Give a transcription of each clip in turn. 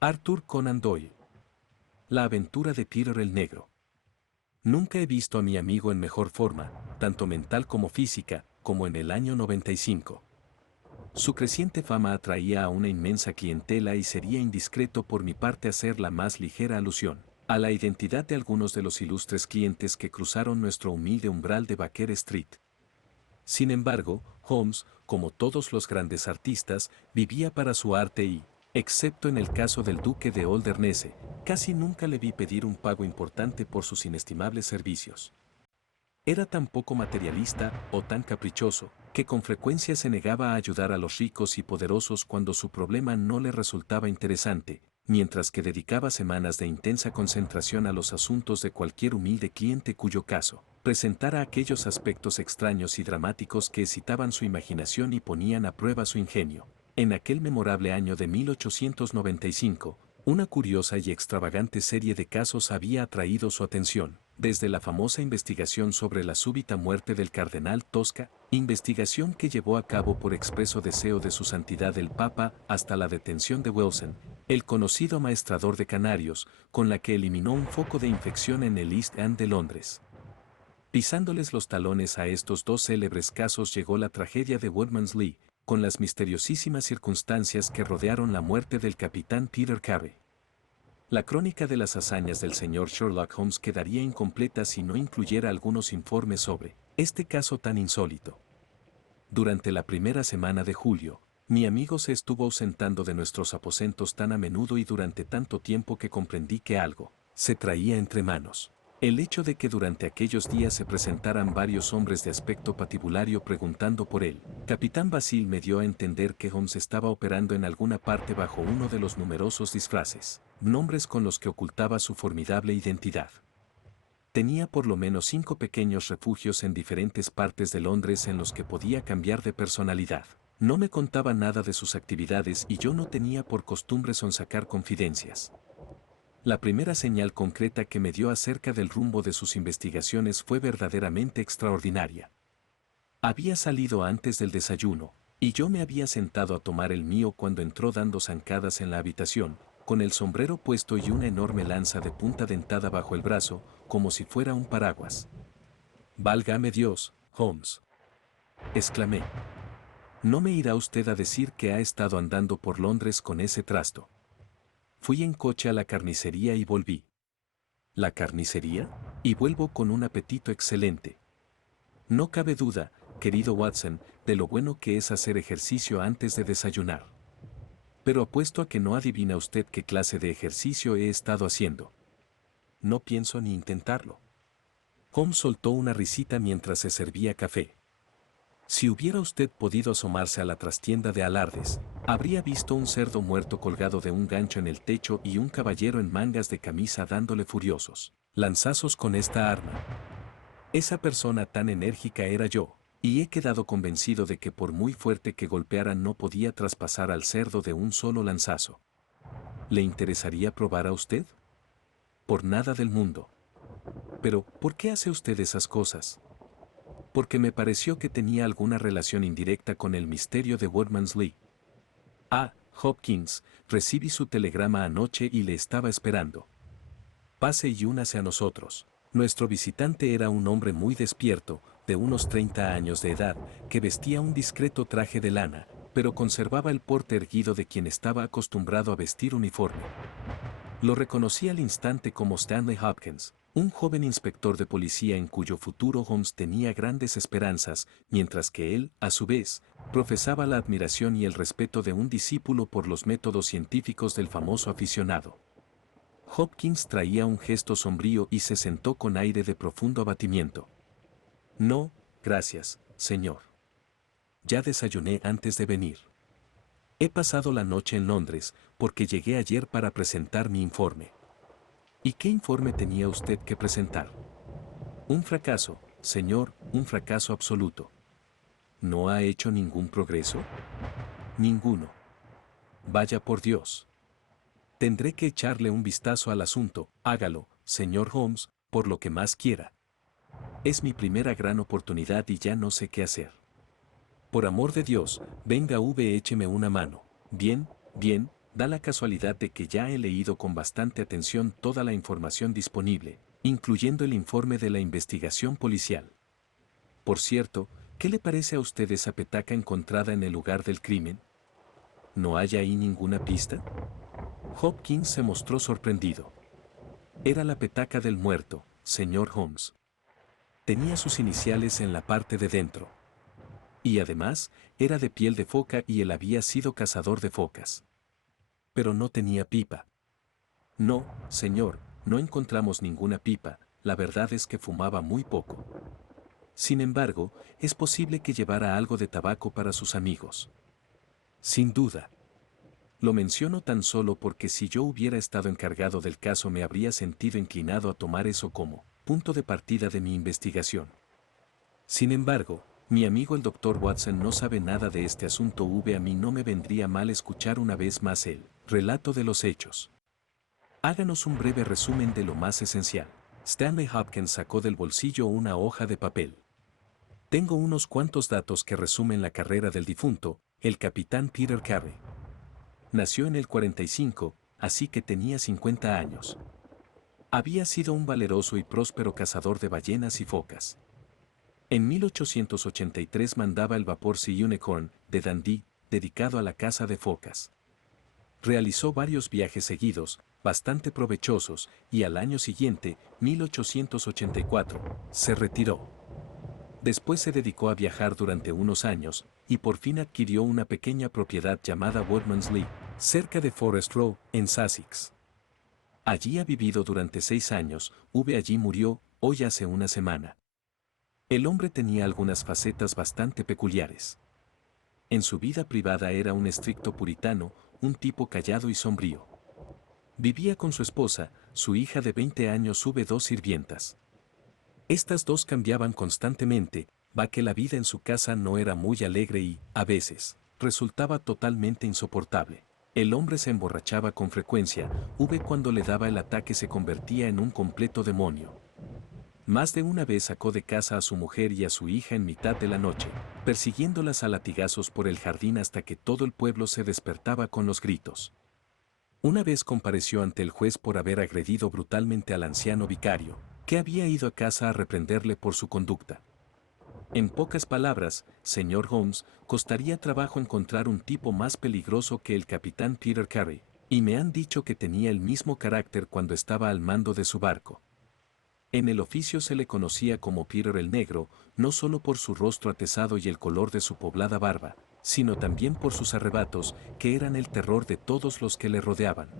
Arthur Conan Doyle. La aventura de Peter el Negro. Nunca he visto a mi amigo en mejor forma, tanto mental como física, como en el año 95. Su creciente fama atraía a una inmensa clientela y sería indiscreto por mi parte hacer la más ligera alusión a la identidad de algunos de los ilustres clientes que cruzaron nuestro humilde umbral de Baker Street. Sin embargo, Holmes, como todos los grandes artistas, vivía para su arte y, excepto en el caso del duque de Holdernesse, casi nunca le vi pedir un pago importante por sus inestimables servicios. Era tan poco materialista o tan caprichoso, que con frecuencia se negaba a ayudar a los ricos y poderosos cuando su problema no le resultaba interesante, mientras que dedicaba semanas de intensa concentración a los asuntos de cualquier humilde cliente cuyo caso presentara aquellos aspectos extraños y dramáticos que excitaban su imaginación y ponían a prueba su ingenio. En aquel memorable año de 1895, una curiosa y extravagante serie de casos había atraído su atención, desde la famosa investigación sobre la súbita muerte del cardenal Tosca, investigación que llevó a cabo por expreso deseo de su santidad el Papa, hasta la detención de Wilson, el conocido amaestrador de canarios, con la que eliminó un foco de infección en el East End de Londres. Pisándoles los talones a estos dos célebres casos llegó la tragedia de Woodman's con las misteriosísimas circunstancias que rodearon la muerte del capitán Peter Carey. La crónica de las hazañas del señor Sherlock Holmes quedaría incompleta si no incluyera algunos informes sobre este caso tan insólito. Durante la primera semana de julio, mi amigo se estuvo ausentando de nuestros aposentos tan a menudo y durante tanto tiempo que comprendí que algo se traía entre manos. El hecho de que durante aquellos días se presentaran varios hombres de aspecto patibulario preguntando por él, Capitán Basil me dio a entender que Holmes estaba operando en alguna parte bajo uno de los numerosos disfraces, nombres con los que ocultaba su formidable identidad. Tenía por lo menos 5 pequeños refugios en diferentes partes de Londres en los que podía cambiar de personalidad. No me contaba nada de sus actividades y yo no tenía por costumbre sonsacar confidencias. La primera señal concreta que me dio acerca del rumbo de sus investigaciones fue verdaderamente extraordinaria. Había salido antes del desayuno, y yo me había sentado a tomar el mío cuando entró dando zancadas en la habitación, con el sombrero puesto y una enorme lanza de punta dentada bajo el brazo, como si fuera un paraguas. «Válgame Dios, Holmes», exclamé. «No me irá usted a decir que ha estado andando por Londres con ese trasto». Fui en coche a la carnicería y volví. ¿La carnicería? Y vuelvo con un apetito excelente. No cabe duda, querido Watson, de lo bueno que es hacer ejercicio antes de desayunar. Pero apuesto a que no adivina usted qué clase de ejercicio he estado haciendo. No pienso ni intentarlo. Holmes soltó una risita mientras se servía café. Si hubiera usted podido asomarse a la trastienda de alardes, habría visto un cerdo muerto colgado de un gancho en el techo y un caballero en mangas de camisa dándole furiosos lanzazos con esta arma. Esa persona tan enérgica era yo, y he quedado convencido de que por muy fuerte que golpeara no podía traspasar al cerdo de un solo lanzazo. ¿Le interesaría probar a usted? Por nada del mundo. Pero, ¿por qué hace usted esas cosas? Porque me pareció que tenía alguna relación indirecta con el misterio de Woodman's Lee. Ah, Hopkins, recibí su telegrama anoche y le estaba esperando. Pase y únase a nosotros. Nuestro visitante era un hombre muy despierto, de unos 30 años de edad, que vestía un discreto traje de lana, pero conservaba el porte erguido de quien estaba acostumbrado a vestir uniforme. Lo reconocí al instante como Stanley Hopkins, un joven inspector de policía en cuyo futuro Holmes tenía grandes esperanzas, mientras que él, a su vez, profesaba la admiración y el respeto de un discípulo por los métodos científicos del famoso aficionado. Hopkins traía un gesto sombrío y se sentó con aire de profundo abatimiento. No, gracias, señor. Ya desayuné antes de venir. He pasado la noche en Londres, porque llegué ayer para presentar mi informe. ¿Y qué informe tenía usted que presentar? Un fracaso, señor, un fracaso absoluto. ¿No ha hecho ningún progreso? Ninguno. Vaya por Dios. Tendré que echarle un vistazo al asunto, hágalo, señor Holmes, por lo que más quiera. Es mi primera gran oportunidad y ya no sé qué hacer. Por amor de Dios, venga écheme una mano. Bien, bien, Da la casualidad de que ya he leído con bastante atención toda la información disponible, incluyendo el informe de la investigación policial. Por cierto, ¿qué le parece a usted esa petaca encontrada en el lugar del crimen? ¿No hay ahí ninguna pista? Hopkins se mostró sorprendido. Era la petaca del muerto, señor Holmes. Tenía sus iniciales en la parte de dentro. Y además, era de piel de foca y él había sido cazador de focas. Pero no tenía pipa. No, señor, no encontramos ninguna pipa, la verdad es que fumaba muy poco. Sin embargo, es posible que llevara algo de tabaco para sus amigos. Sin duda. Lo menciono tan solo porque si yo hubiera estado encargado del caso me habría sentido inclinado a tomar eso como punto de partida de mi investigación. Sin embargo, mi amigo el doctor Watson no sabe nada de este asunto. A mí no me vendría mal escuchar una vez más el relato de los hechos. Háganos un breve resumen de lo más esencial. Stanley Hopkins sacó del bolsillo una hoja de papel. Tengo unos cuantos datos que resumen la carrera del difunto, el capitán Peter Carey. Nació en el 45, así que tenía 50 años. Había sido un valeroso y próspero cazador de ballenas y focas. En 1883 mandaba el vapor Sea Unicorn, de Dundee, dedicado a la caza de focas. Realizó varios viajes seguidos, bastante provechosos, y al año siguiente, 1884, se retiró. Después se dedicó a viajar durante unos años, y por fin adquirió una pequeña propiedad llamada Woodman's Lee, cerca de Forest Row, en Sussex. Allí ha vivido durante 6 años, allí murió, hoy hace una semana. El hombre tenía algunas facetas bastante peculiares. En su vida privada era un estricto puritano, un tipo callado y sombrío. Vivía con su esposa, su hija de 20 años, 2 sirvientas. Estas dos cambiaban constantemente, que la vida en su casa no era muy alegre y, a veces, resultaba totalmente insoportable. El hombre se emborrachaba con frecuencia, cuando le daba el ataque se convertía en un completo demonio. Más de una vez sacó de casa a su mujer y a su hija en mitad de la noche, persiguiéndolas a latigazos por el jardín hasta que todo el pueblo se despertaba con los gritos. Una vez compareció ante el juez por haber agredido brutalmente al anciano vicario, que había ido a casa a reprenderle por su conducta. En pocas palabras, señor Holmes, costaría trabajo encontrar un tipo más peligroso que el capitán Peter Carey, y me han dicho que tenía el mismo carácter cuando estaba al mando de su barco. En el oficio se le conocía como Peter el Negro, no solo por su rostro atezado y el color de su poblada barba, sino también por sus arrebatos, que eran el terror de todos los que le rodeaban.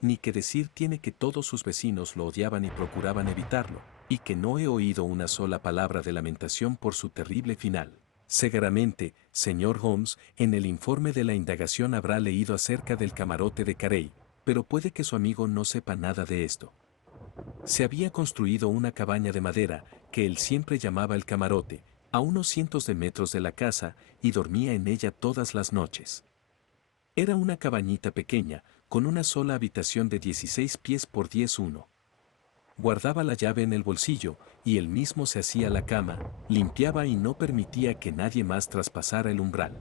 Ni que decir tiene que todos sus vecinos lo odiaban y procuraban evitarlo, y que no he oído una sola palabra de lamentación por su terrible final. Seguramente, señor Holmes, en el informe de la indagación habrá leído acerca del camarote de Carey, pero puede que su amigo no sepa nada de esto. Se había construido una cabaña de madera, que él siempre llamaba el camarote, a unos cientos de metros de la casa, y dormía en ella todas las noches. Era una cabañita pequeña, con una sola habitación de 16 pies por 10. Guardaba la llave en el bolsillo, y él mismo se hacía la cama, limpiaba y no permitía que nadie más traspasara el umbral.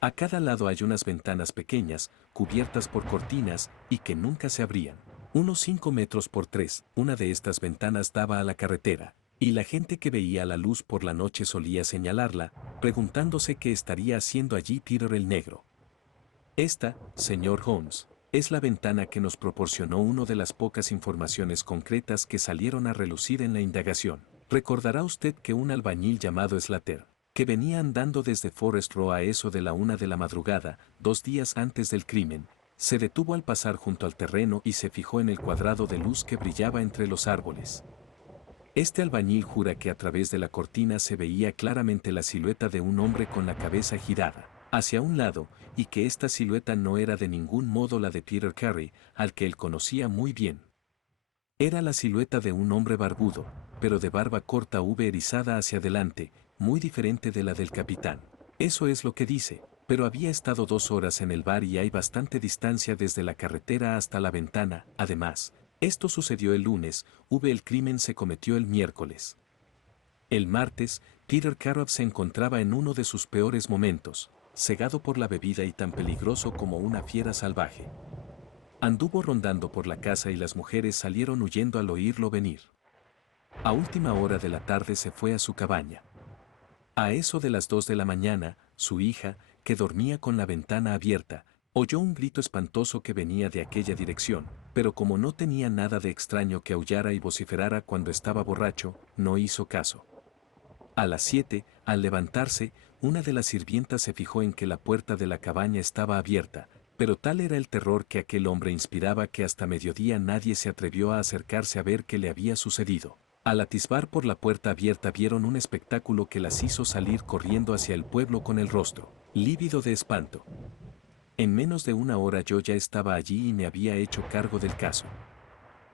A cada lado hay unas ventanas pequeñas, cubiertas por cortinas, y que nunca se abrían. Unos 5 metros por 3, una de estas ventanas daba a la carretera, y la gente que veía la luz por la noche solía señalarla, preguntándose qué estaría haciendo allí Peter el Negro. Esta, señor Holmes, es la ventana que nos proporcionó una de las pocas informaciones concretas que salieron a relucir en la indagación. Recordará usted que un albañil llamado Slater, que venía andando desde Forest Row a eso de la 1 de la madrugada, 2 días antes del crimen, se detuvo al pasar junto al terreno y se fijó en el cuadrado de luz que brillaba entre los árboles. Este albañil jura que a través de la cortina se veía claramente la silueta de un hombre con la cabeza girada hacia un lado, y que esta silueta no era de ningún modo la de Peter Carey, al que él conocía muy bien. Era la silueta de un hombre barbudo, pero de barba corta erizada hacia adelante, muy diferente de la del capitán. Eso es lo que dice, pero había estado 2 horas en el bar y hay bastante distancia desde la carretera hasta la ventana. Además, esto sucedió el lunes, el crimen se cometió el miércoles. El martes, Peter Carey se encontraba en uno de sus peores momentos. cegado por la bebida y tan peligroso como una fiera salvaje. Anduvo rondando por la casa y las mujeres salieron huyendo al oírlo venir. A última hora de la tarde se fue a su cabaña. A eso de las 2 de la mañana, su hija, que dormía con la ventana abierta, oyó un grito espantoso que venía de aquella dirección, pero como no tenía nada de extraño que aullara y vociferara cuando estaba borracho, no hizo caso. A las 7, al levantarse, una de las sirvientas se fijó en que la puerta de la cabaña estaba abierta, pero tal era el terror que aquel hombre inspiraba que hasta mediodía nadie se atrevió a acercarse a ver qué le había sucedido. Al atisbar por la puerta abierta vieron un espectáculo que las hizo salir corriendo hacia el pueblo con el rostro lívido de espanto. En menos de una hora yo ya estaba allí y me había hecho cargo del caso.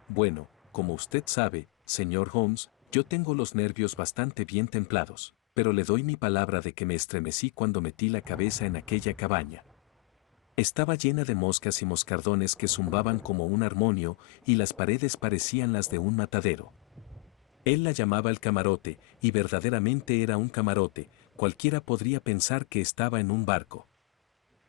Bueno, como usted sabe, señor Holmes, yo tengo los nervios bastante bien templados, pero le doy mi palabra de que me estremecí cuando metí la cabeza en aquella cabaña. Estaba llena de moscas y moscardones que zumbaban como un armonio y las paredes parecían las de un matadero. Él la llamaba el camarote, y verdaderamente era un camarote, cualquiera podría pensar que estaba en un barco.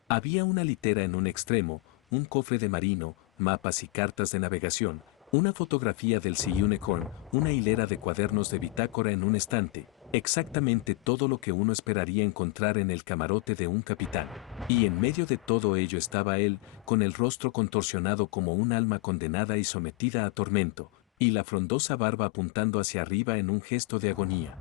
Había una litera en un extremo, un cofre de marino, mapas y cartas de navegación, una fotografía del Sea Unicorn, una hilera de cuadernos de bitácora en un estante, exactamente todo lo que uno esperaría encontrar en el camarote de un capitán. Y en medio de todo ello estaba él, con el rostro contorsionado como un alma condenada y sometida a tormento, y la frondosa barba apuntando hacia arriba en un gesto de agonía.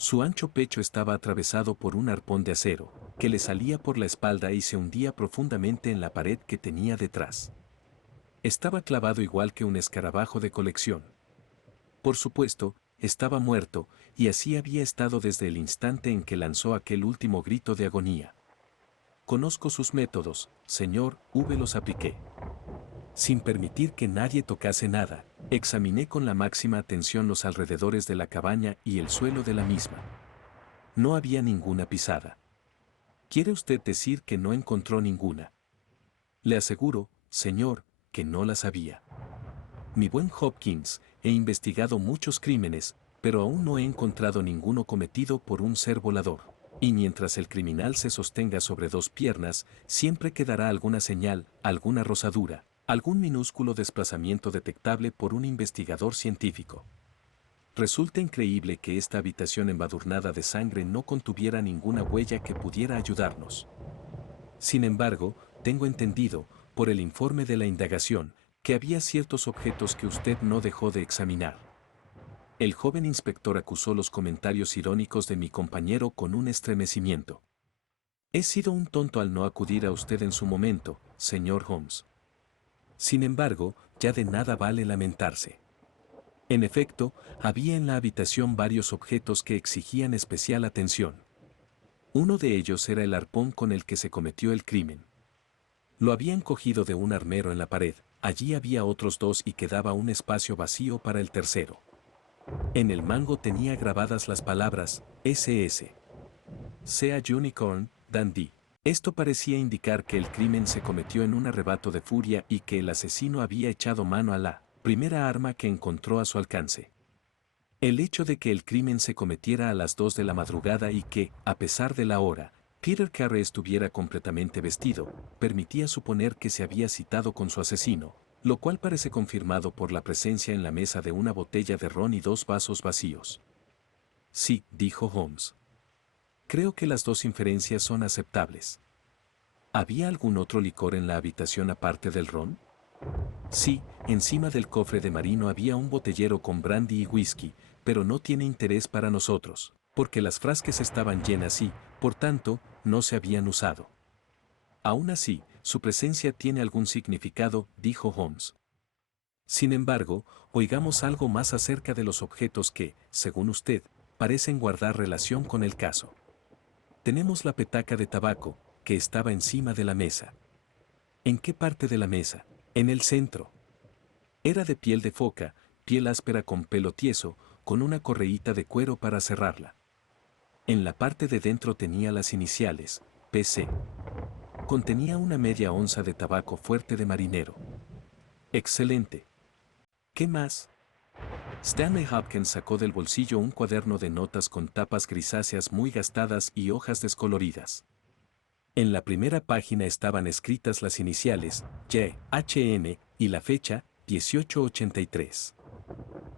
Su ancho pecho estaba atravesado por un arpón de acero, que le salía por la espalda y se hundía profundamente en la pared que tenía detrás. Estaba clavado igual que un escarabajo de colección. Por supuesto, estaba muerto, y así había estado desde el instante en que lanzó aquel último grito de agonía. Conozco sus métodos, señor, los apliqué. Sin permitir que nadie tocase nada, examiné con la máxima atención los alrededores de la cabaña y el suelo de la misma. No había ninguna pisada. ¿Quiere usted decir que no encontró ninguna? Le aseguro, señor, que no las había. Mi buen Hopkins, he investigado muchos crímenes, pero aún no he encontrado ninguno cometido por un ser volador. Y mientras el criminal se sostenga sobre dos piernas, siempre quedará alguna señal, alguna rozadura, algún minúsculo desplazamiento detectable por un investigador científico. Resulta increíble que esta habitación embadurnada de sangre no contuviera ninguna huella que pudiera ayudarnos. Sin embargo, tengo entendido, por el informe de la indagación, que había ciertos objetos que usted no dejó de examinar. El joven inspector acusó los comentarios irónicos de mi compañero con un estremecimiento. He sido un tonto al no acudir a usted en su momento, señor Holmes. Sin embargo, ya de nada vale lamentarse. En efecto, había en la habitación varios objetos que exigían especial atención. Uno de ellos era el arpón con el que se cometió el crimen. Lo habían cogido de un armero en la pared, allí había otros dos y quedaba un espacio vacío para el tercero. En el mango tenía grabadas las palabras, SS. Sea Unicorn, Dandy. Esto parecía indicar que el crimen se cometió en un arrebato de furia y que el asesino había echado mano a la primera arma que encontró a su alcance. El hecho de que el crimen se cometiera a las 2 de la madrugada y que, a pesar de la hora, Peter Carey estuviera completamente vestido, permitía suponer que se había citado con su asesino, lo cual parece confirmado por la presencia en la mesa de una botella de ron y dos vasos vacíos. Sí, dijo Holmes. Creo que las dos inferencias son aceptables. ¿Había algún otro licor en la habitación aparte del ron? Sí, encima del cofre de marino había un botellero con brandy y whisky, pero no tiene interés para nosotros, porque las frasques estaban llenas y, por tanto, no se habían usado. Aún así, su presencia tiene algún significado, dijo Holmes. Sin embargo, oigamos algo más acerca de los objetos que, según usted, parecen guardar relación con el caso. Tenemos la petaca de tabaco, que estaba encima de la mesa. ¿En qué parte de la mesa? En el centro. Era de piel de foca, piel áspera con pelo tieso, con una correíta de cuero para cerrarla. En la parte de dentro tenía las iniciales, PC. Contenía una media onza de tabaco fuerte de marinero. Excelente. ¿Qué más? Stanley Hopkins sacó del bolsillo un cuaderno de notas con tapas grisáceas muy gastadas y hojas descoloridas. En la primera página estaban escritas las iniciales, YHN, y la fecha, 1883.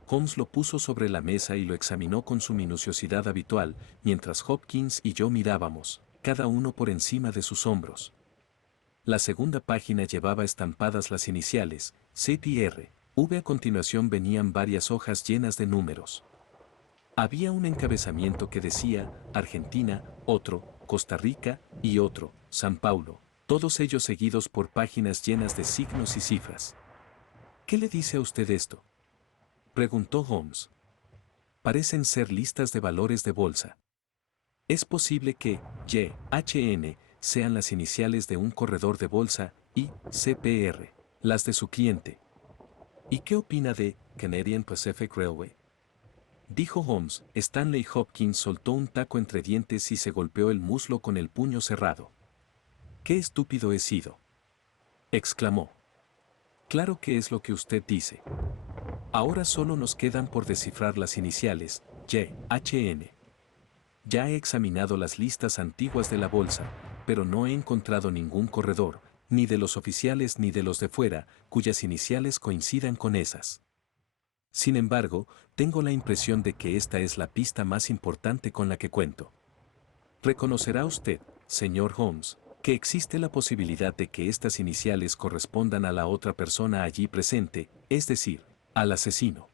Holmes lo puso sobre la mesa y lo examinó con su minuciosidad habitual, mientras Hopkins y yo mirábamos, cada uno por encima de sus hombros. La segunda página llevaba estampadas las iniciales, CPR. A continuación venían varias hojas llenas de números. Había un encabezamiento que decía, Argentina, otro, Costa Rica, y otro, San Paulo, todos ellos seguidos por páginas llenas de signos y cifras. ¿Qué le dice a usted esto?, preguntó Holmes. Parecen ser listas de valores de bolsa. Es posible que YHN sean las iniciales de un corredor de bolsa y CPR, las de su cliente. ¿Y qué opina de Canadian Pacific Railway?, dijo Holmes. Stanley Hopkins soltó un taco entre dientes y se golpeó el muslo con el puño cerrado. ¡Qué estúpido he sido!, exclamó. Claro que es lo que usted dice. Ahora solo nos quedan por descifrar las iniciales, YHN. Ya he examinado las listas antiguas de la bolsa, pero no he encontrado ningún corredor, ni de los oficiales ni de los de fuera, cuyas iniciales coincidan con esas. Sin embargo, tengo la impresión de que esta es la pista más importante con la que cuento. Reconocerá usted, señor Holmes, que existe la posibilidad de que estas iniciales correspondan a la otra persona allí presente, es decir, al asesino.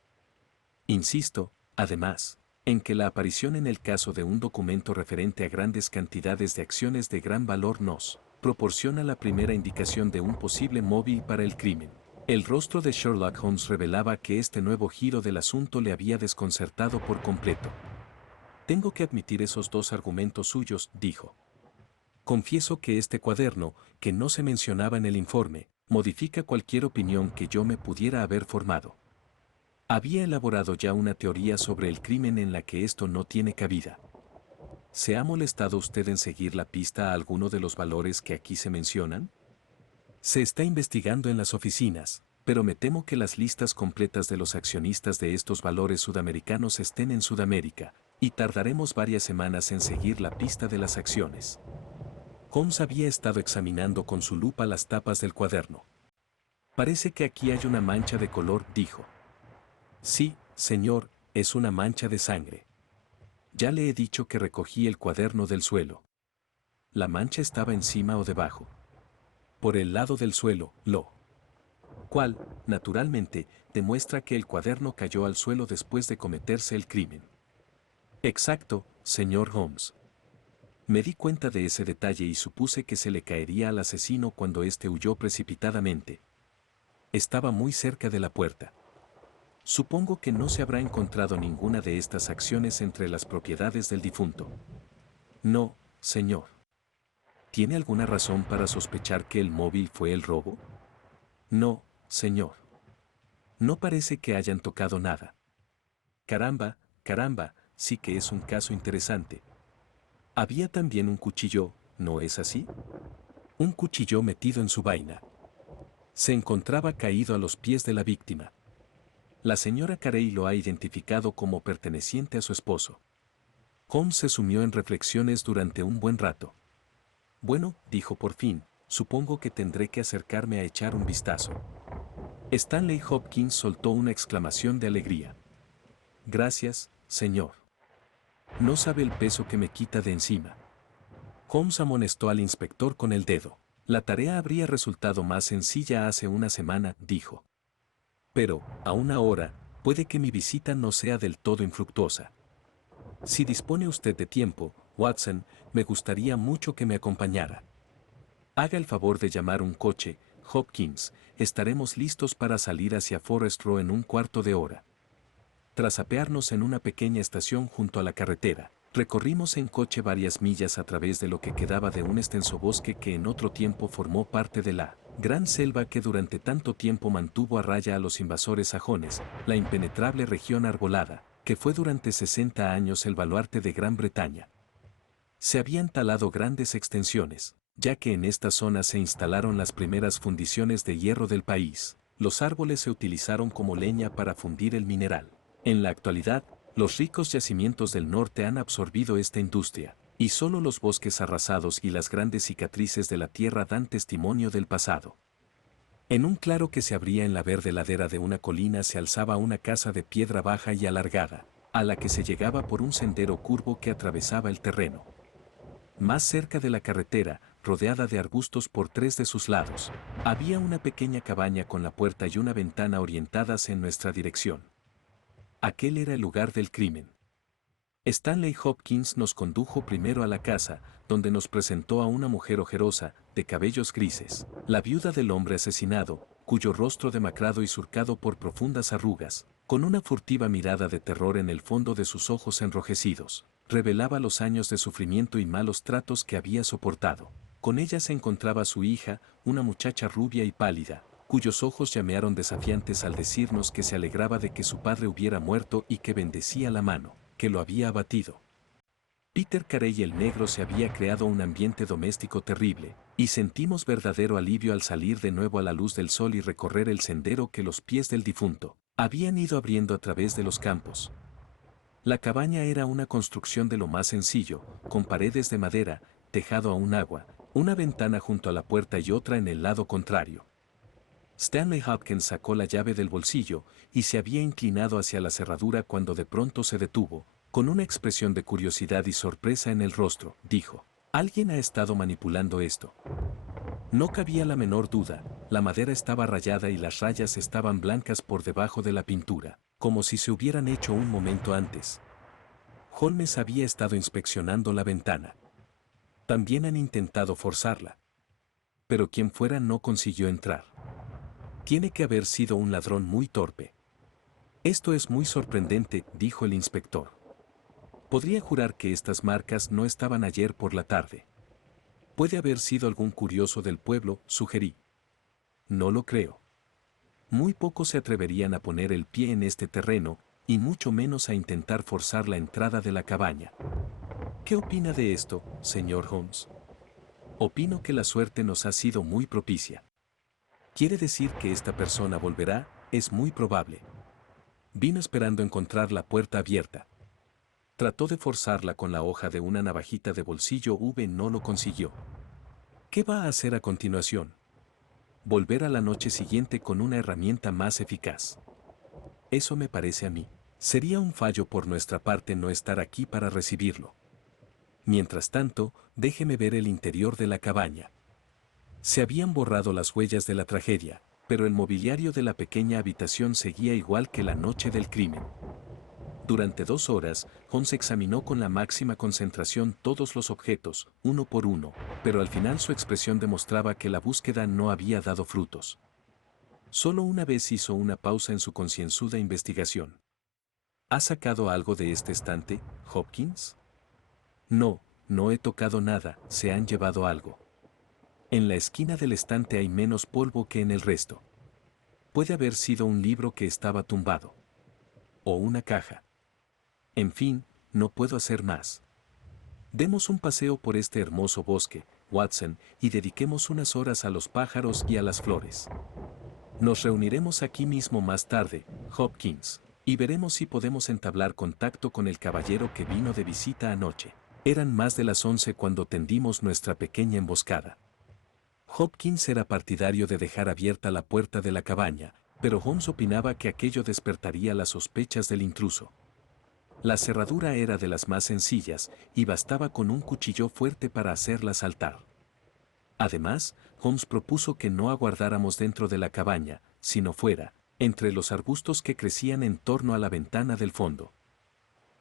Insisto, además, en que la aparición en el caso de un documento referente a grandes cantidades de acciones de gran valor nos proporciona la primera indicación de un posible móvil para el crimen. El rostro de Sherlock Holmes revelaba que este nuevo giro del asunto le había desconcertado por completo. Tengo que admitir esos dos argumentos suyos, dijo. Confieso que este cuaderno, que no se mencionaba en el informe, modifica cualquier opinión que yo me pudiera haber formado. Había elaborado ya una teoría sobre el crimen en la que esto no tiene cabida. ¿Se ha molestado usted en seguir la pista a alguno de los valores que aquí se mencionan? Se está investigando en las oficinas, pero me temo que las listas completas de los accionistas de estos valores sudamericanos estén en Sudamérica, y tardaremos varias semanas en seguir la pista de las acciones. Holmes había estado examinando con su lupa las tapas del cuaderno. Parece que aquí hay una mancha de color, dijo. Sí, señor, es una mancha de sangre. Ya le he dicho que recogí el cuaderno del suelo. La mancha estaba encima o debajo. Por el lado del suelo, lo cual, naturalmente, demuestra que el cuaderno cayó al suelo después de cometerse el crimen. Exacto, señor Holmes. Me di cuenta de ese detalle y supuse que se le caería al asesino cuando éste huyó precipitadamente. Estaba muy cerca de la puerta. Supongo que no se habrá encontrado ninguna de estas acciones entre las propiedades del difunto. No, señor. ¿Tiene alguna razón para sospechar que el móvil fue el robo? No, señor. No parece que hayan tocado nada. Caramba, caramba, sí que es un caso interesante. Había también un cuchillo, ¿no es así? Un cuchillo metido en su vaina. Se encontraba caído a los pies de la víctima. La señora Carey lo ha identificado como perteneciente a su esposo. Holmes se sumió en reflexiones durante un buen rato. Bueno, dijo por fin, supongo que tendré que acercarme a echar un vistazo. Stanley Hopkins soltó una exclamación de alegría. Gracias, señor. No sabe el peso que me quita de encima. Holmes amonestó al inspector con el dedo. La tarea habría resultado más sencilla hace una semana, dijo. Pero, aún ahora, puede que mi visita no sea del todo infructuosa. Si dispone usted de tiempo, Watson, me gustaría mucho que me acompañara. Haga el favor de llamar un coche, Hopkins, estaremos listos para salir hacia Forest Row en un cuarto de hora. Tras apearnos en una pequeña estación junto a la carretera, recorrimos en coche varias millas a través de lo que quedaba de un extenso bosque que en otro tiempo formó parte de la gran selva que durante tanto tiempo mantuvo a raya a los invasores sajones, la impenetrable región arbolada, que fue durante 60 años el baluarte de Gran Bretaña. Se habían talado grandes extensiones, ya que en esta zona se instalaron las primeras fundiciones de hierro del país. Los árboles se utilizaron como leña para fundir el mineral. En la actualidad, los ricos yacimientos del norte han absorbido esta industria. Y solo los bosques arrasados y las grandes cicatrices de la tierra dan testimonio del pasado. En un claro que se abría en la verde ladera de una colina se alzaba una casa de piedra baja y alargada, a la que se llegaba por un sendero curvo que atravesaba el terreno. Más cerca de la carretera, rodeada de arbustos por tres de sus lados, había una pequeña cabaña con la puerta y una ventana orientadas en nuestra dirección. Aquel era el lugar del crimen. Stanley Hopkins nos condujo primero a la casa, donde nos presentó a una mujer ojerosa, de cabellos grises, la viuda del hombre asesinado, cuyo rostro demacrado y surcado por profundas arrugas, con una furtiva mirada de terror en el fondo de sus ojos enrojecidos, revelaba los años de sufrimiento y malos tratos que había soportado. Con ella se encontraba su hija, una muchacha rubia y pálida, cuyos ojos llamearon desafiantes al decirnos que se alegraba de que su padre hubiera muerto y que bendecía la mano que lo había abatido. Peter Carey el negro se había creado un ambiente doméstico terrible, y sentimos verdadero alivio al salir de nuevo a la luz del sol y recorrer el sendero que los pies del difunto habían ido abriendo a través de los campos. La cabaña era una construcción de lo más sencillo, con paredes de madera, tejado a un agua, una ventana junto a la puerta y otra en el lado contrario. Stanley Hopkins sacó la llave del bolsillo y se había inclinado hacia la cerradura cuando de pronto se detuvo, con una expresión de curiosidad y sorpresa en el rostro, dijo: «Alguien ha estado manipulando esto». No cabía la menor duda, la madera estaba rayada y las rayas estaban blancas por debajo de la pintura, como si se hubieran hecho un momento antes. Holmes había estado inspeccionando la ventana. También han intentado forzarla. Pero quien fuera no consiguió entrar. Tiene que haber sido un ladrón muy torpe. Esto es muy sorprendente, dijo el inspector. Podría jurar que estas marcas no estaban ayer por la tarde. Puede haber sido algún curioso del pueblo, sugerí. No lo creo. Muy pocos se atreverían a poner el pie en este terreno, y mucho menos a intentar forzar la entrada de la cabaña. ¿Qué opina de esto, señor Holmes? Opino que la suerte nos ha sido muy propicia. Quiere decir que esta persona volverá, es muy probable. Vino esperando encontrar la puerta abierta. Trató de forzarla con la hoja de una navajita de bolsillo no lo consiguió. ¿Qué va a hacer a continuación? Volver a la noche siguiente con una herramienta más eficaz. Eso me parece a mí. Sería un fallo por nuestra parte no estar aquí para recibirlo. Mientras tanto, déjeme ver el interior de la cabaña. Se habían borrado las huellas de la tragedia, pero el mobiliario de la pequeña habitación seguía igual que la noche del crimen. Durante 2 horas, Holmes examinó con la máxima concentración todos los objetos, uno por uno, pero al final su expresión demostraba que la búsqueda no había dado frutos. Solo una vez hizo una pausa en su concienzuda investigación. ¿Ha sacado algo de este estante, Hopkins? No, no he tocado nada, se han llevado algo. En la esquina del estante hay menos polvo que en el resto. Puede haber sido un libro que estaba tumbado. O una caja. En fin, no puedo hacer más. Demos un paseo por este hermoso bosque, Watson, y dediquemos unas horas a los pájaros y a las flores. Nos reuniremos aquí mismo más tarde, Hopkins, y veremos si podemos entablar contacto con el caballero que vino de visita anoche. Eran más de las 11 cuando tendimos nuestra pequeña emboscada. Hopkins era partidario de dejar abierta la puerta de la cabaña, pero Holmes opinaba que aquello despertaría las sospechas del intruso. La cerradura era de las más sencillas, y bastaba con un cuchillo fuerte para hacerla saltar. Además, Holmes propuso que no aguardáramos dentro de la cabaña, sino fuera, entre los arbustos que crecían en torno a la ventana del fondo.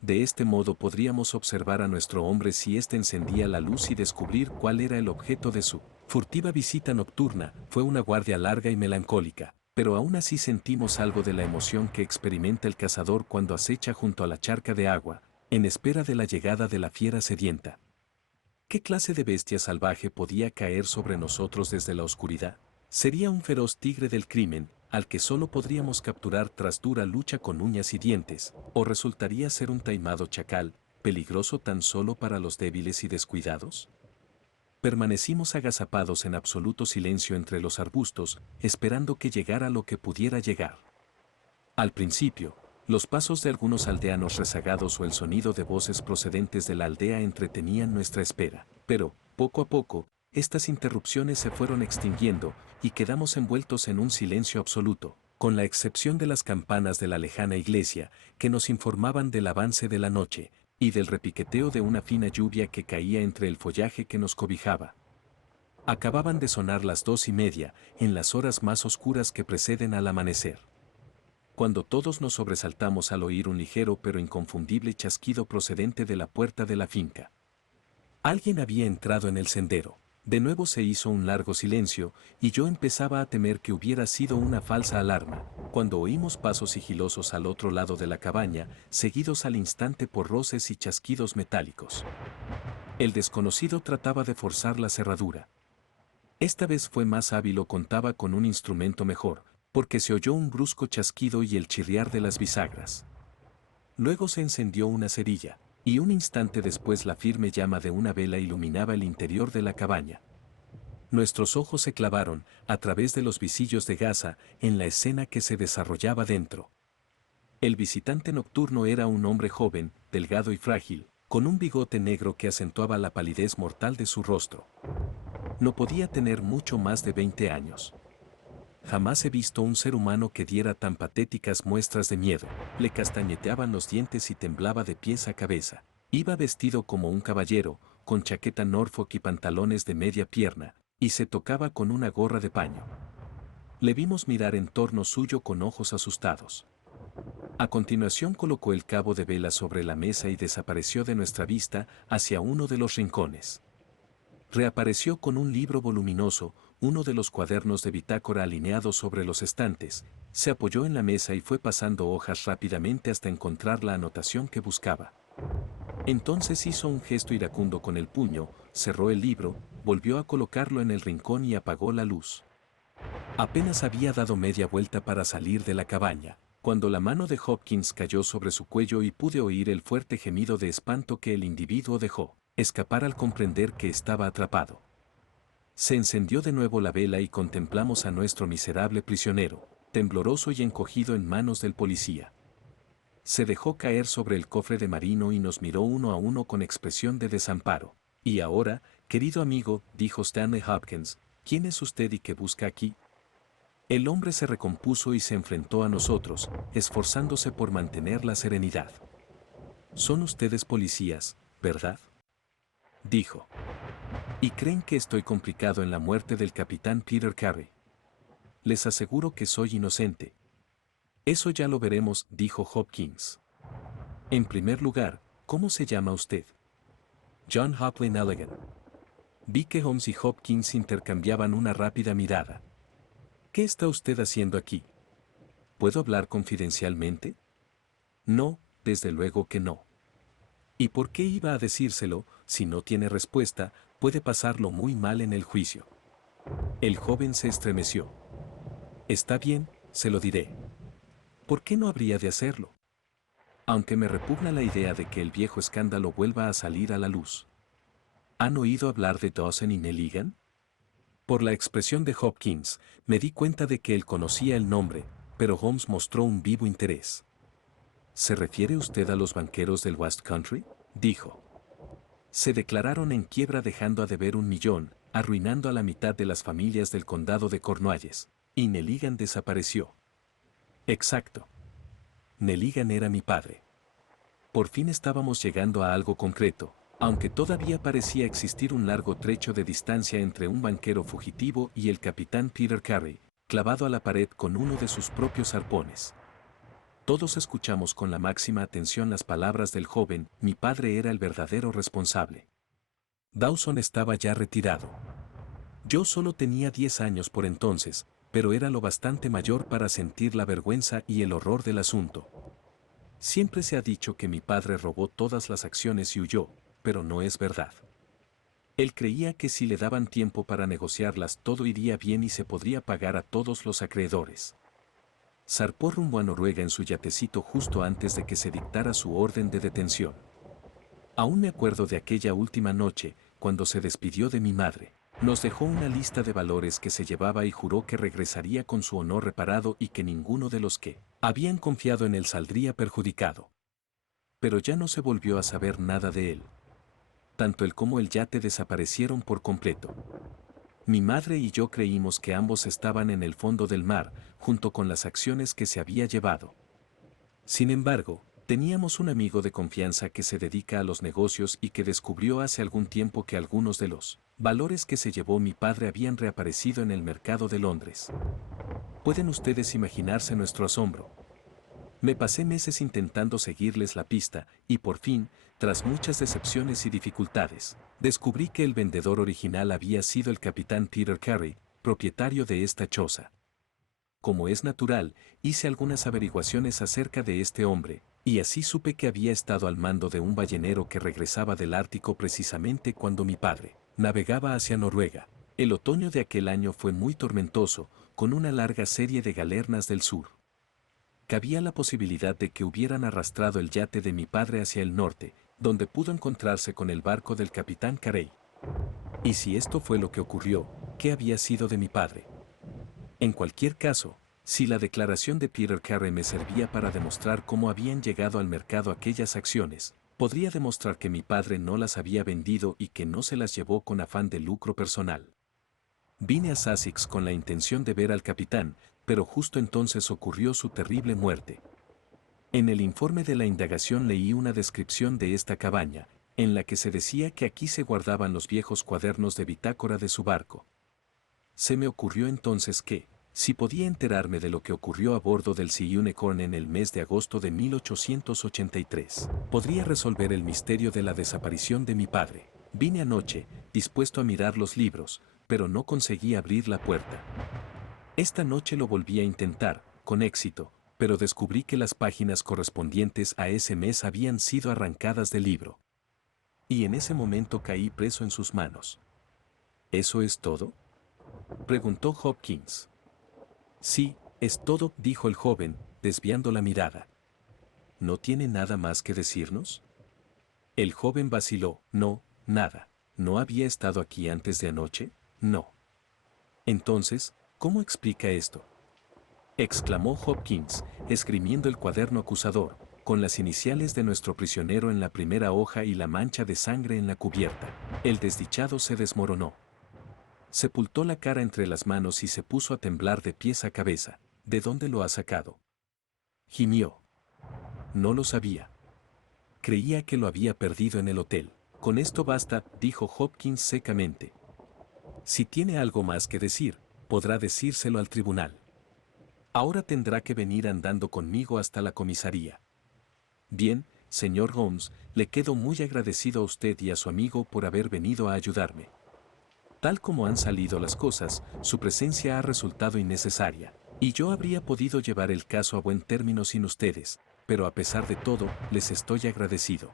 De este modo podríamos observar a nuestro hombre si éste encendía la luz y descubrir cuál era el objeto de su furtiva visita nocturna. Fue una guardia larga y melancólica, pero aún así sentimos algo de la emoción que experimenta el cazador cuando acecha junto a la charca de agua, en espera de la llegada de la fiera sedienta. ¿Qué clase de bestia salvaje podía caer sobre nosotros desde la oscuridad? Sería un feroz tigre del crimen, al que solo podríamos capturar tras dura lucha con uñas y dientes, o resultaría ser un taimado chacal, peligroso tan solo para los débiles y descuidados. Permanecimos agazapados en absoluto silencio entre los arbustos, esperando que llegara lo que pudiera llegar. Al principio, Los pasos de algunos aldeanos rezagados o el sonido de voces procedentes de la aldea entretenían nuestra espera. Pero, poco a poco, estas interrupciones se fueron extinguiendo y quedamos envueltos en un silencio absoluto, con la excepción de las campanas de la lejana iglesia, que nos informaban del avance de la noche, y del repiqueteo de una fina lluvia que caía entre el follaje que nos cobijaba. Acababan de sonar las 2:30, en las horas más oscuras que preceden al amanecer. Cuando todos nos sobresaltamos al oír un ligero pero inconfundible chasquido procedente de la puerta de la finca. Alguien había entrado en el sendero. De nuevo se hizo un largo silencio, y yo empezaba a temer que hubiera sido una falsa alarma, cuando oímos pasos sigilosos al otro lado de la cabaña, seguidos al instante por roces y chasquidos metálicos. El desconocido trataba de forzar la cerradura. Esta vez fue más hábil o contaba con un instrumento mejor, porque se oyó un brusco chasquido y el chirriar de las bisagras. Luego se encendió una cerilla, y un instante después la firme llama de una vela iluminaba el interior de la cabaña. Nuestros ojos se clavaron, a través de los visillos de gasa, en la escena que se desarrollaba dentro. El visitante nocturno era un hombre joven, delgado y frágil, con un bigote negro que acentuaba la palidez mortal de su rostro. No podía tener mucho más de 20 años. Jamás he visto un ser humano que diera tan patéticas muestras de miedo. Le castañeteaban los dientes y temblaba de pies a cabeza. Iba vestido como un caballero, con chaqueta Norfolk y pantalones de media pierna, y se tocaba con una gorra de paño. Le vimos mirar en torno suyo con ojos asustados. A continuación colocó el cabo de vela sobre la mesa y desapareció de nuestra vista hacia uno de los rincones. Reapareció con un libro voluminoso, uno de los cuadernos de bitácora alineados sobre los estantes, se apoyó en la mesa y fue pasando hojas rápidamente hasta encontrar la anotación que buscaba. Entonces hizo un gesto iracundo con el puño, cerró el libro, volvió a colocarlo en el rincón y apagó la luz. Apenas había dado media vuelta para salir de la cabaña, cuando la mano de Hopkins cayó sobre su cuello y pude oír el fuerte gemido de espanto que el individuo dejó escapar al comprender que estaba atrapado. Se encendió de nuevo la vela y contemplamos a nuestro miserable prisionero, tembloroso y encogido en manos del policía. Se dejó caer sobre el cofre de marino y nos miró uno a uno con expresión de desamparo. Y ahora, querido amigo, dijo Stanley Hopkins, ¿quién es usted y qué busca aquí? El hombre se recompuso y se enfrentó a nosotros, esforzándose por mantener la serenidad. Son ustedes policías, ¿verdad?, dijo. ¿Y creen que estoy complicado en la muerte del capitán Peter Carey? Les aseguro que soy inocente. Eso ya lo veremos, dijo Hopkins. En primer lugar, ¿cómo se llama usted? John Hopley Nelligan. Vi que Holmes y Hopkins intercambiaban una rápida mirada. ¿Qué está usted haciendo aquí? ¿Puedo hablar confidencialmente? No, desde luego que no. ¿Y por qué iba a decírselo? Si no tiene respuesta, puede pasarlo muy mal en el juicio. El joven se estremeció. Está bien, se lo diré. ¿Por qué no habría de hacerlo? Aunque me repugna la idea de que el viejo escándalo vuelva a salir a la luz. ¿Han oído hablar de Dawson y Nelligan? Por la expresión de Hopkins, me di cuenta de que él conocía el nombre, pero Holmes mostró un vivo interés. ¿Se refiere usted a los banqueros del West Country?, dijo. Se declararon en quiebra dejando a deber 1 millón, arruinando a la mitad de las familias del condado de Cornualles, y Nelligan desapareció. Exacto. Nelligan era mi padre. Por fin estábamos llegando a algo concreto, aunque todavía parecía existir un largo trecho de distancia entre un banquero fugitivo y el capitán Peter Carey, clavado a la pared con uno de sus propios arpones. Todos escuchamos con la máxima atención las palabras del joven, mi padre era el verdadero responsable. Dawson estaba ya retirado. Yo solo tenía 10 años por entonces, pero era lo bastante mayor para sentir la vergüenza y el horror del asunto. Siempre se ha dicho que mi padre robó todas las acciones y huyó, pero no es verdad. Él creía que si le daban tiempo para negociarlas todo iría bien y se podría pagar a todos los acreedores. Zarpó rumbo a Noruega en su yatecito justo antes de que se dictara su orden de detención. Aún me acuerdo de aquella última noche, cuando se despidió de mi madre. Nos dejó una lista de valores que se llevaba y juró que regresaría con su honor reparado y que ninguno de los que Habían confiado en él saldría perjudicado. Pero ya no se volvió a saber nada de él. Tanto él como el yate desaparecieron por completo. Mi madre y yo creímos que ambos estaban en el fondo del mar, junto con las acciones que se había llevado. Sin embargo, teníamos un amigo de confianza que se dedica a los negocios y que descubrió hace algún tiempo que algunos de los valores que se llevó mi padre habían reaparecido en el mercado de Londres. Pueden ustedes imaginarse nuestro asombro. Me pasé meses intentando seguirles la pista, y por fin, tras muchas decepciones y dificultades, descubrí que el vendedor original había sido el capitán Peter Carey, propietario de esta choza. Como es natural, hice algunas averiguaciones acerca de este hombre, y así supe que había estado al mando de un ballenero que regresaba del Ártico precisamente cuando mi padre navegaba hacia Noruega. El otoño de aquel año fue muy tormentoso, con una larga serie de galernas del sur. Cabía la posibilidad de que hubieran arrastrado el yate de mi padre hacia el norte, donde pudo encontrarse con el barco del capitán Carey. Y si esto fue lo que ocurrió, ¿qué había sido de mi padre? En cualquier caso, si la declaración de Peter Carey me servía para demostrar cómo habían llegado al mercado aquellas acciones, podría demostrar que mi padre no las había vendido y que no se las llevó con afán de lucro personal. Vine a Sussex con la intención de ver al capitán, pero justo entonces ocurrió su terrible muerte. En el informe de la indagación leí una descripción de esta cabaña, en la que se decía que aquí se guardaban los viejos cuadernos de bitácora de su barco. Se me ocurrió entonces que, si podía enterarme de lo que ocurrió a bordo del Sea Unicorn en el mes de agosto de 1883, podría resolver el misterio de la desaparición de mi padre. Vine anoche, dispuesto a mirar los libros, pero no conseguí abrir la puerta. Esta noche lo volví a intentar, con éxito, pero descubrí que las páginas correspondientes a ese mes habían sido arrancadas del libro. Y en ese momento caí preso en sus manos. ¿Eso es todo?, preguntó Hopkins. Sí, es todo, dijo el joven, desviando la mirada. ¿No tiene nada más que decirnos? El joven vaciló. No, nada. ¿No había estado aquí antes de anoche? No. Entonces, ¿cómo explica esto?, exclamó Hopkins, esgrimiendo el cuaderno acusador, con las iniciales de nuestro prisionero en la primera hoja y la mancha de sangre en la cubierta. El desdichado se desmoronó. Sepultó la cara entre las manos y se puso a temblar de pies a cabeza. ¿De dónde lo ha sacado?, gimió. No lo sabía. Creía que lo había perdido en el hotel. Con esto basta, dijo Hopkins secamente. Si tiene algo más que decir, podrá decírselo al tribunal. Ahora tendrá que venir andando conmigo hasta la comisaría. Bien, señor Holmes, le quedo muy agradecido a usted y a su amigo por haber venido a ayudarme. Tal como han salido las cosas, su presencia ha resultado innecesaria, y yo habría podido llevar el caso a buen término sin ustedes, pero a pesar de todo, les estoy agradecido.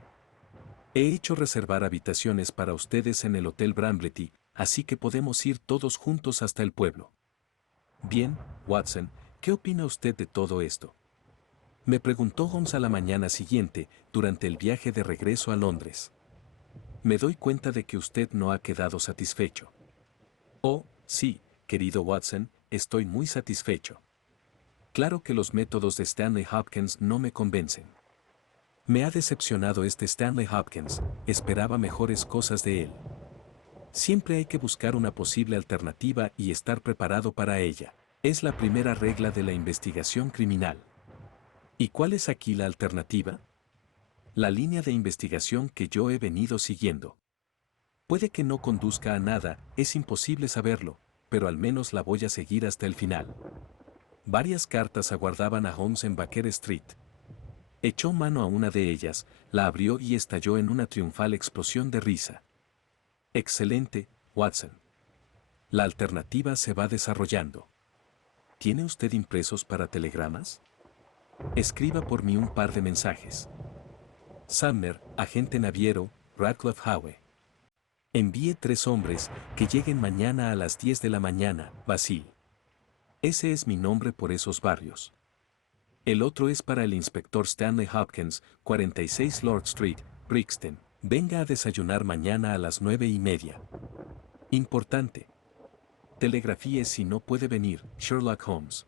He hecho reservar habitaciones para ustedes en el Hotel Brambletty, así que podemos ir todos juntos hasta el pueblo. Bien, Watson, ¿qué opina usted de todo esto?, me preguntó Holmes a la mañana siguiente, durante el viaje de regreso a Londres. Me doy cuenta de que usted no ha quedado satisfecho. Oh, sí, querido Watson, estoy muy satisfecho. Claro que los métodos de Stanley Hopkins no me convencen. Me ha decepcionado este Stanley Hopkins, esperaba mejores cosas de él. Siempre hay que buscar una posible alternativa y estar preparado para ella. Es la primera regla de la investigación criminal. ¿Y cuál es aquí la alternativa? La línea de investigación que yo he venido siguiendo. Puede que no conduzca a nada, es imposible saberlo, pero al menos la voy a seguir hasta el final. Varias cartas aguardaban a Holmes en Baker Street. Echó mano a una de ellas, la abrió y estalló en una triunfal explosión de risa. Excelente, Watson. La alternativa se va desarrollando. ¿Tiene usted impresos para telegramas? Escriba por mí un par de mensajes. Sumner, agente naviero, Radcliffe Howe. Envíe 3 hombres, que lleguen mañana a las 10 de la mañana, Basil. Ese es mi nombre por esos barrios. El otro es para el inspector Stanley Hopkins, 46 Lord Street, Brixton. Venga a desayunar mañana a las 9:30. Importante. Telegrafíe si no puede venir, Sherlock Holmes.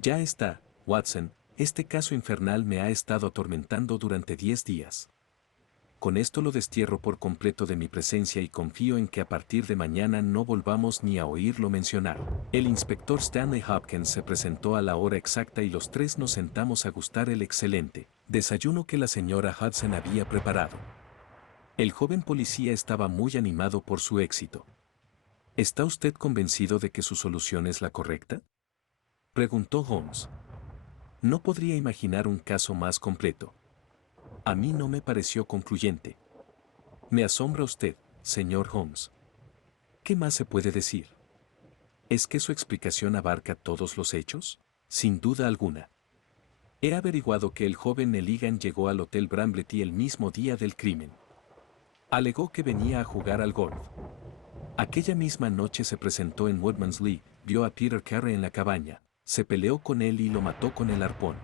Ya está, Watson, Este caso infernal me ha estado atormentando durante 10 días. Con esto lo destierro por completo de mi presencia y confío en que a partir de mañana no volvamos ni a oírlo mencionar. El inspector Stanley Hopkins se presentó a la hora exacta y los tres nos sentamos a gustar el excelente desayuno que la señora Hudson había preparado. El joven policía estaba muy animado por su éxito. ¿Está usted convencido de que su solución es la correcta?, preguntó Holmes. No podría imaginar un caso más completo. A mí no me pareció concluyente. Me asombra usted, señor Holmes. ¿Qué más se puede decir? ¿Es que su explicación abarca todos los hechos? Sin duda alguna. He averiguado que el joven Nelligan llegó al Hotel Brambletty el mismo día del crimen. Alegó que venía a jugar al golf. Aquella misma noche se presentó en Woodman's Lee, vio a Peter Carey en la cabaña, se peleó con él y lo mató con el arpón.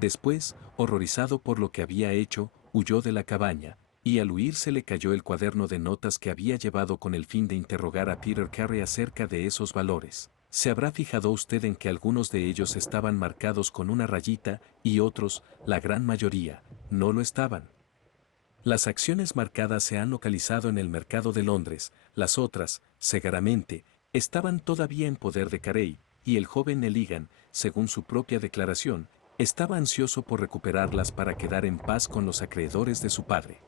Después, horrorizado por lo que había hecho, huyó de la cabaña, y al huir se le cayó el cuaderno de notas que había llevado con el fin de interrogar a Peter Carey acerca de esos valores. ¿Se habrá fijado usted en que algunos de ellos estaban marcados con una rayita y otros, la gran mayoría, no lo estaban? Las acciones marcadas se han localizado en el mercado de Londres, las otras, seguramente, estaban todavía en poder de Carey, y el joven Nelligan, según su propia declaración, estaba ansioso por recuperarlas para quedar en paz con los acreedores de su padre.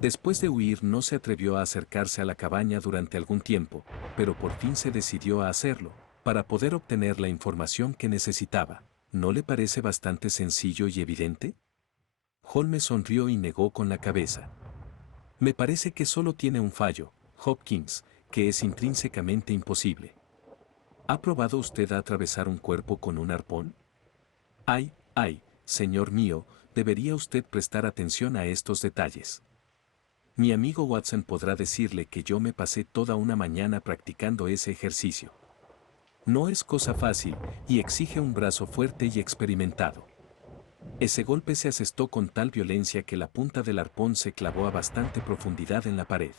Después de huir no se atrevió a acercarse a la cabaña durante algún tiempo, pero por fin se decidió a hacerlo, para poder obtener la información que necesitaba. ¿No le parece bastante sencillo y evidente? Holmes sonrió y negó con la cabeza. Me parece que solo tiene un fallo, Hopkins, que es intrínsecamente imposible. ¿Ha probado usted a atravesar un cuerpo con un arpón? Ay, ay, señor mío, debería usted prestar atención a estos detalles. Mi amigo Watson podrá decirle que yo me pasé toda una mañana practicando ese ejercicio. No es cosa fácil, y exige un brazo fuerte y experimentado. Ese golpe se asestó con tal violencia que la punta del arpón se clavó a bastante profundidad en la pared.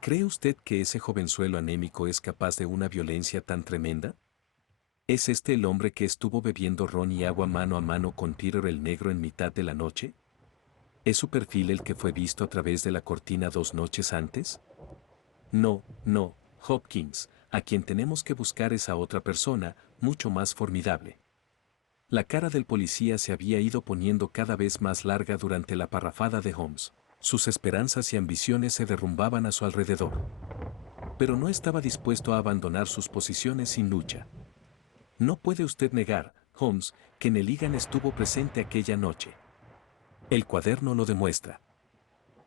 ¿Cree usted que ese jovenzuelo anémico es capaz de una violencia tan tremenda? ¿Es este el hombre que estuvo bebiendo ron y agua mano a mano con Peter el Negro en mitad de la noche? ¿Es su perfil el que fue visto a través de la cortina 2 noches antes? No, no, Hopkins, a quien tenemos que buscar es a otra persona, mucho más formidable. La cara del policía se había ido poniendo cada vez más larga durante la parrafada de Holmes. Sus esperanzas y ambiciones se derrumbaban a su alrededor. Pero no estaba dispuesto a abandonar sus posiciones sin lucha. No puede usted negar, Holmes, que Nelligan estuvo presente aquella noche. El cuaderno lo demuestra.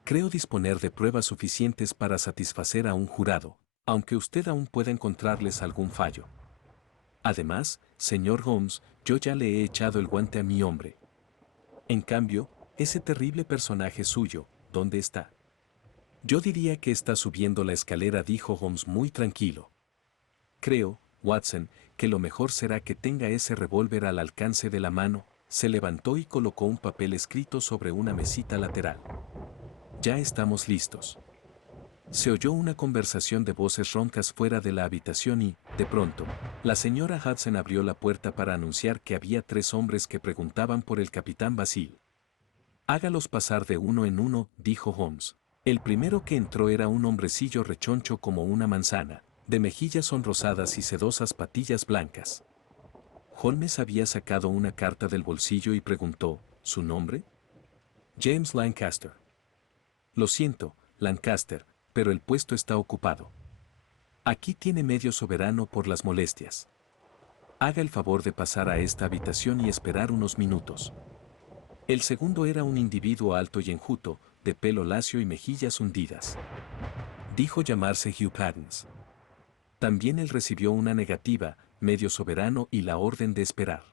Creo disponer de pruebas suficientes para satisfacer a un jurado, aunque usted aún pueda encontrarles algún fallo. Además, señor Holmes, yo ya le he echado el guante a mi hombre. En cambio, ese terrible personaje suyo, ¿dónde está? Yo diría que está subiendo la escalera, dijo Holmes muy tranquilo. Creo, Watson, que lo mejor será que tenga ese revólver al alcance de la mano. Se levantó y colocó un papel escrito sobre una mesita lateral. Ya estamos listos. Se oyó una conversación de voces roncas fuera de la habitación y, de pronto, la señora Hudson abrió la puerta para anunciar que había 3 hombres que preguntaban por el capitán Basil. Hágalos pasar de uno en uno, dijo Holmes. El primero que entró era un hombrecillo rechoncho como una manzana, de mejillas sonrosadas y sedosas patillas blancas. Holmes había sacado una carta del bolsillo y preguntó, ¿su nombre? James Lancaster. Lo siento, Lancaster, pero el puesto está ocupado. Aquí tiene medio soberano por las molestias. Haga el favor de pasar a esta habitación y esperar unos minutos. El segundo era un individuo alto y enjuto, de pelo lacio y mejillas hundidas. Dijo llamarse Hugh Paddens. También él recibió una negativa, medio soberano y la orden de esperar.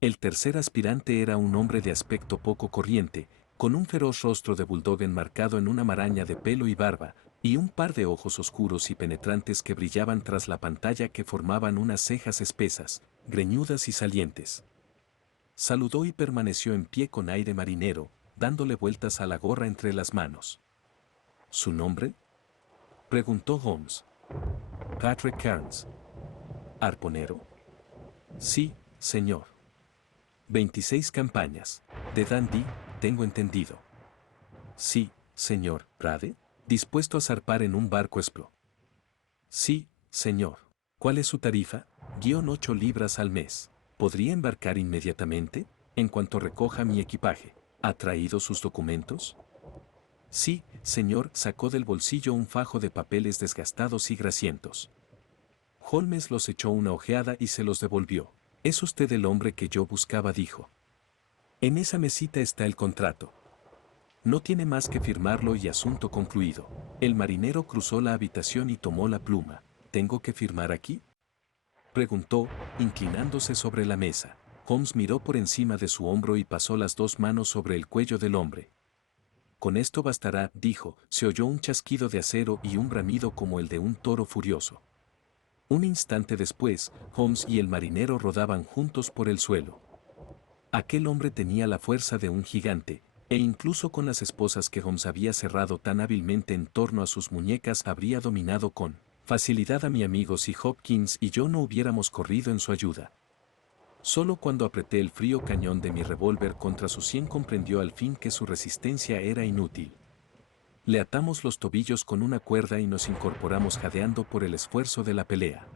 El tercer aspirante era un hombre de aspecto poco corriente, con un feroz rostro de bulldog enmarcado en una maraña de pelo y barba, y un par de ojos oscuros y penetrantes que brillaban tras la pantalla que formaban unas cejas espesas, greñudas y salientes. Saludó y permaneció en pie con aire marinero, dándole vueltas a la gorra entre las manos. ¿Su nombre?, preguntó Holmes. Patrick Cairns. ¿Arponero? Sí, señor. 26 campañas. De Dundee, tengo entendido. Sí, señor, Rade. Dispuesto a zarpar en un barco explo. Sí, señor. ¿Cuál es su tarifa? 8 libras al mes. ¿Podría embarcar inmediatamente? En cuanto recoja mi equipaje. ¿Ha traído sus documentos? Sí, señor, sacó del bolsillo un fajo de papeles desgastados y grasientos. Holmes los echó una ojeada y se los devolvió. Es usted el hombre que yo buscaba, dijo. En esa mesita está el contrato. No tiene más que firmarlo y asunto concluido. El marinero cruzó la habitación y tomó la pluma. ¿Tengo que firmar aquí?, preguntó, inclinándose sobre la mesa. Holmes miró por encima de su hombro y pasó las dos manos sobre el cuello del hombre. Con esto bastará, dijo. Se oyó un chasquido de acero y un bramido como el de un toro furioso. Un instante después, Holmes y el marinero rodaban juntos por el suelo. Aquel hombre tenía la fuerza de un gigante, e incluso con las esposas que Holmes había cerrado tan hábilmente en torno a sus muñecas habría dominado con facilidad a mi amigo si Hopkins y yo no hubiéramos corrido en su ayuda. Solo cuando apreté el frío cañón de mi revólver contra su sien comprendió al fin que su resistencia era inútil. Le atamos los tobillos con una cuerda y nos incorporamos jadeando por el esfuerzo de la pelea.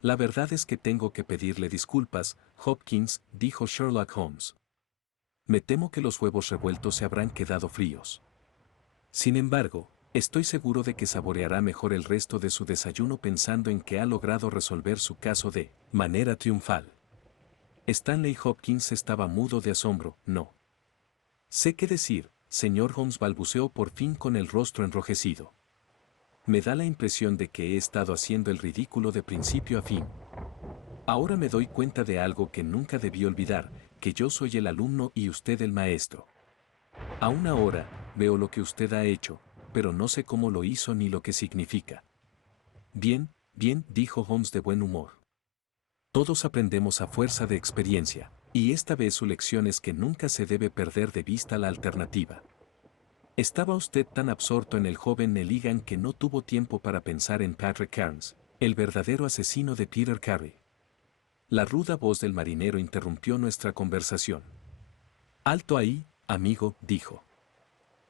La verdad es que tengo que pedirle disculpas, Hopkins, dijo Sherlock Holmes. Me temo que los huevos revueltos se habrán quedado fríos. Sin embargo, estoy seguro de que saboreará mejor el resto de su desayuno pensando en que ha logrado resolver su caso de manera triunfal. Stanley Hopkins estaba mudo de asombro. No sé qué decir, señor Holmes, balbuceó por fin con el rostro enrojecido. Me da la impresión de que he estado haciendo el ridículo de principio a fin. Ahora me doy cuenta de algo que nunca debí olvidar, que yo soy el alumno y usted el maestro. Aún ahora, veo lo que usted ha hecho, pero no sé cómo lo hizo ni lo que significa. Bien, bien, dijo Holmes de buen humor. Todos aprendemos a fuerza de experiencia, y esta vez su lección es que nunca se debe perder de vista la alternativa. Estaba usted tan absorto en el joven Nelligan que no tuvo tiempo para pensar en Patrick Carnes, el verdadero asesino de Peter Carey. La ruda voz del marinero interrumpió nuestra conversación. Alto ahí, amigo, dijo.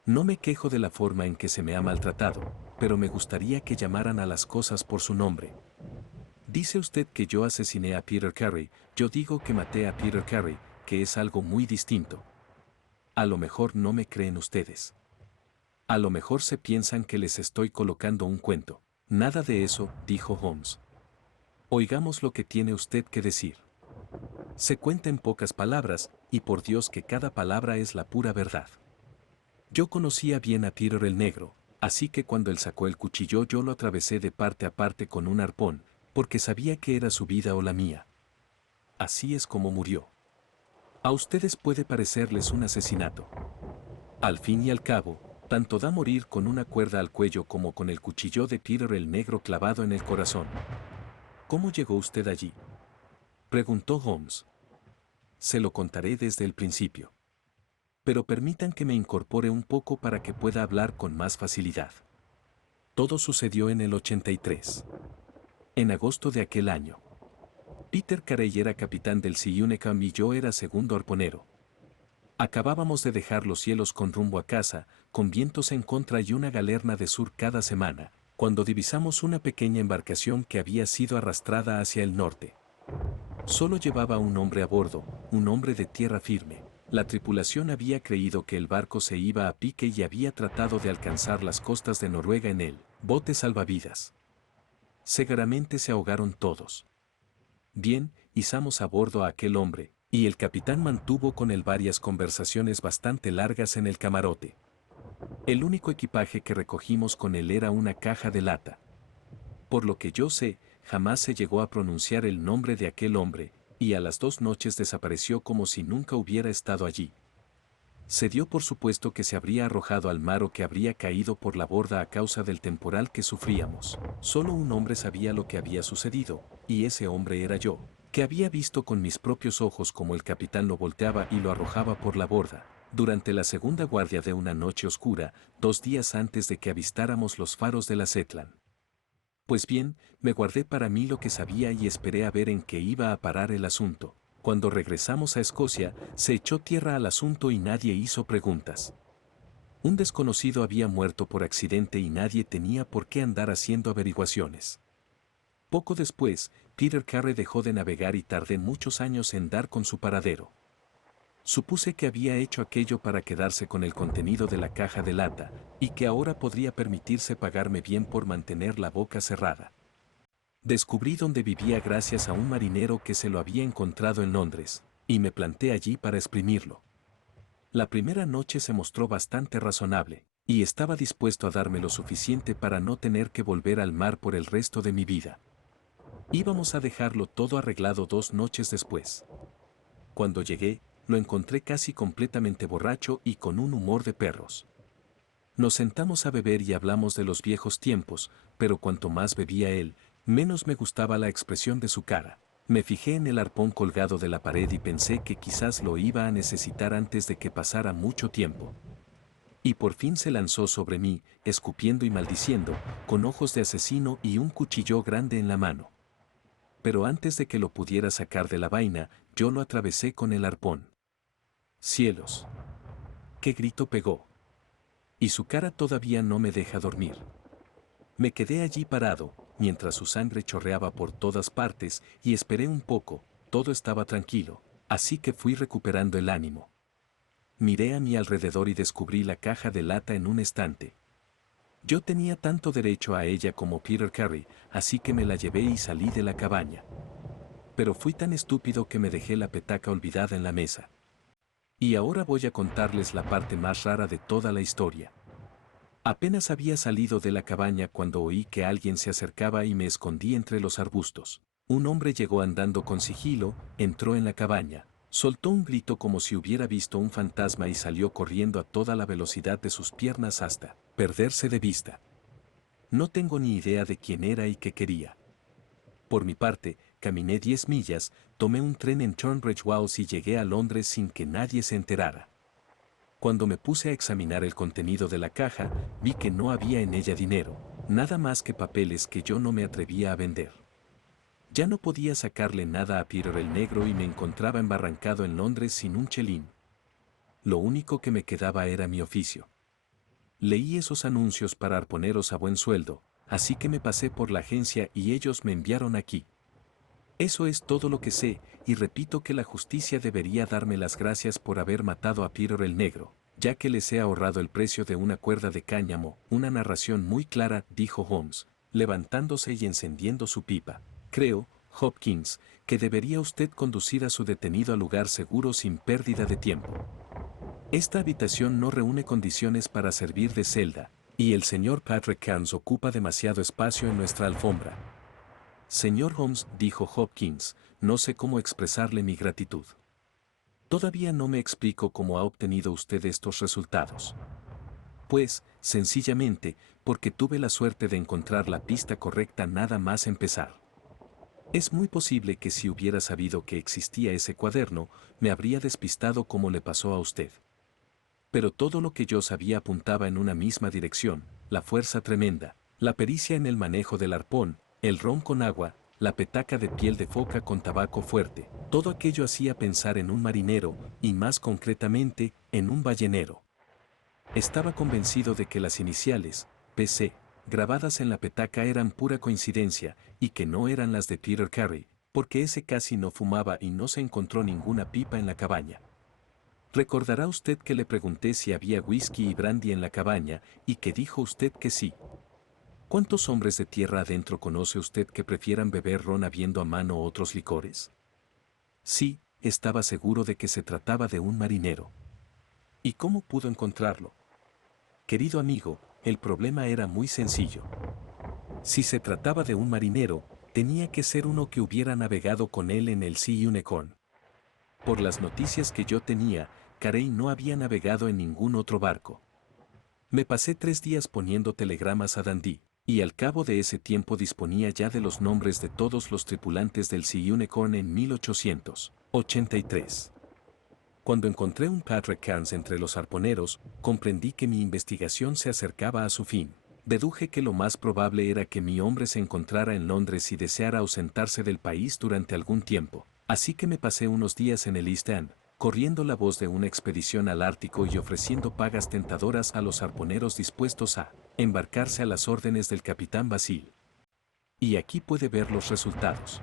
No me quejo de la forma en que se me ha maltratado, pero me gustaría que llamaran a las cosas por su nombre. Dice usted que yo asesiné a Peter Carey, yo digo que maté a Peter Carey, que es algo muy distinto. A lo mejor no me creen ustedes. A lo mejor se piensan que les estoy colocando un cuento. Nada de eso, dijo Holmes. Oigamos lo que tiene usted que decir. Se cuenta en pocas palabras, y por Dios que cada palabra es la pura verdad. Yo conocía bien a Peter el Negro, así que cuando él sacó el cuchillo yo lo atravesé de parte a parte con un arpón, porque sabía que era su vida o la mía. Así es como murió. A ustedes puede parecerles un asesinato. Al fin y al cabo, tanto da morir con una cuerda al cuello como con el cuchillo de Peter el Negro clavado en el corazón. ¿Cómo llegó usted allí?, preguntó Holmes. Se lo contaré desde el principio. Pero permitan que me incorpore un poco para que pueda hablar con más facilidad. Todo sucedió en el 83. En agosto de aquel año. Peter Carey era capitán del Sea Unicum y yo era segundo arponero. Acabábamos de dejar los cielos con rumbo a casa, con vientos en contra y una galerna de sur cada semana, cuando divisamos una pequeña embarcación que había sido arrastrada hacia el norte. Solo llevaba un hombre a bordo, un hombre de tierra firme. La tripulación había creído que el barco se iba a pique y había tratado de alcanzar las costas de Noruega en el bote salvavidas. Seguramente se ahogaron todos. Bien, izamos a bordo a aquel hombre, y el capitán mantuvo con él varias conversaciones bastante largas en el camarote. El único equipaje que recogimos con él era una caja de lata. Por lo que yo sé, jamás se llegó a pronunciar el nombre de aquel hombre, y a las 2 noches desapareció como si nunca hubiera estado allí. Se dio por supuesto que se habría arrojado al mar o que habría caído por la borda a causa del temporal que sufríamos. Solo un hombre sabía lo que había sucedido, y ese hombre era yo, que había visto con mis propios ojos cómo el capitán lo volteaba y lo arrojaba por la borda, durante la segunda guardia de una noche oscura, 2 días antes de que avistáramos los faros de la Shetland. Pues bien, me guardé para mí lo que sabía y esperé a ver en qué iba a parar el asunto. Cuando regresamos a Escocia, se echó tierra al asunto y nadie hizo preguntas. Un desconocido había muerto por accidente y nadie tenía por qué andar haciendo averiguaciones. Poco después, Peter Carey dejó de navegar y tardé muchos años en dar con su paradero. Supuse que había hecho aquello para quedarse con el contenido de la caja de lata, y que ahora podría permitirse pagarme bien por mantener la boca cerrada. Descubrí dónde vivía gracias a un marinero que se lo había encontrado en Londres, y me planté allí para exprimirlo. La primera noche se mostró bastante razonable, y estaba dispuesto a darme lo suficiente para no tener que volver al mar por el resto de mi vida. Íbamos a dejarlo todo arreglado 2 noches después. Cuando llegué, lo encontré casi completamente borracho y con un humor de perros. Nos sentamos a beber y hablamos de los viejos tiempos, pero cuanto más bebía él, menos me gustaba la expresión de su cara. Me fijé en el arpón colgado de la pared y pensé que quizás lo iba a necesitar antes de que pasara mucho tiempo. Y por fin se lanzó sobre mí, escupiendo y maldiciendo, con ojos de asesino y un cuchillo grande en la mano. Pero antes de que lo pudiera sacar de la vaina, yo lo atravesé con el arpón. ¡Cielos! ¡Qué grito pegó! Y su cara todavía no me deja dormir. Me quedé allí parado, mientras su sangre chorreaba por todas partes, y esperé un poco. Todo estaba tranquilo, así que fui recuperando el ánimo. Miré a mi alrededor y descubrí la caja de lata en un estante. Yo tenía tanto derecho a ella como Peter Carey, así que me la llevé y salí de la cabaña. Pero fui tan estúpido que me dejé la petaca olvidada en la mesa. Y ahora voy a contarles la parte más rara de toda la historia. Apenas había salido de la cabaña cuando oí que alguien se acercaba y me escondí entre los arbustos. Un hombre llegó andando con sigilo, entró en la cabaña, soltó un grito como si hubiera visto un fantasma y salió corriendo a toda la velocidad de sus piernas hasta perderse de vista. No tengo ni idea de quién era y qué quería. Por mi parte, caminé 10 millas, tomé un tren en Tunbridge Wells y llegué a Londres sin que nadie se enterara. Cuando me puse a examinar el contenido de la caja, vi que no había en ella dinero, nada más que papeles que yo no me atrevía a vender. Ya no podía sacarle nada a Peter el Negro y me encontraba embarrancado en Londres sin un chelín. Lo único que me quedaba era mi oficio. Leí esos anuncios para arponeros a buen sueldo, así que me pasé por la agencia y ellos me enviaron aquí. Eso es todo lo que sé, y repito que la justicia debería darme las gracias por haber matado a Peter el Negro, ya que les he ahorrado el precio de una cuerda de cáñamo. Una narración muy clara, dijo Holmes, levantándose y encendiendo su pipa. Creo, Hopkins, que debería usted conducir a su detenido al lugar seguro sin pérdida de tiempo. Esta habitación no reúne condiciones para servir de celda, y el señor Patrick Cairns ocupa demasiado espacio en nuestra alfombra. Señor Holmes, dijo Hopkins, no sé cómo expresarle mi gratitud. Todavía no me explico cómo ha obtenido usted estos resultados. Pues, sencillamente, porque tuve la suerte de encontrar la pista correcta nada más empezar. Es muy posible que si hubiera sabido que existía ese cuaderno, me habría despistado como le pasó a usted. Pero todo lo que yo sabía apuntaba en una misma dirección, la fuerza tremenda, la pericia en el manejo del arpón, el ron con agua, la petaca de piel de foca con tabaco fuerte, todo aquello hacía pensar en un marinero, y más concretamente, en un ballenero. Estaba convencido de que las iniciales, PC, grabadas en la petaca eran pura coincidencia, y que no eran las de Peter Carey, porque ese casi no fumaba y no se encontró ninguna pipa en la cabaña. Recordará usted que le pregunté si había whisky y brandy en la cabaña, y que dijo usted que sí. ¿Cuántos hombres de tierra adentro conoce usted que prefieran beber ron habiendo a mano otros licores? Sí, estaba seguro de que se trataba de un marinero. ¿Y cómo pudo encontrarlo? Querido amigo, el problema era muy sencillo. Si se trataba de un marinero, tenía que ser uno que hubiera navegado con él en el Sea Unicorn. Por las noticias que yo tenía, Carey no había navegado en ningún otro barco. Me pasé 3 días poniendo telegramas a Dundee, y al cabo de ese tiempo disponía ya de los nombres de todos los tripulantes del Sea Unicorn en 1883. Cuando encontré un Patrick Cairns entre los arponeros, comprendí que mi investigación se acercaba a su fin. Deduje que lo más probable era que mi hombre se encontrara en Londres y deseara ausentarse del país durante algún tiempo. Así que me pasé unos días en el East End, corriendo la voz de una expedición al Ártico y ofreciendo pagas tentadoras a los arponeros dispuestos a embarcarse a las órdenes del capitán Basil. Y aquí puede ver los resultados.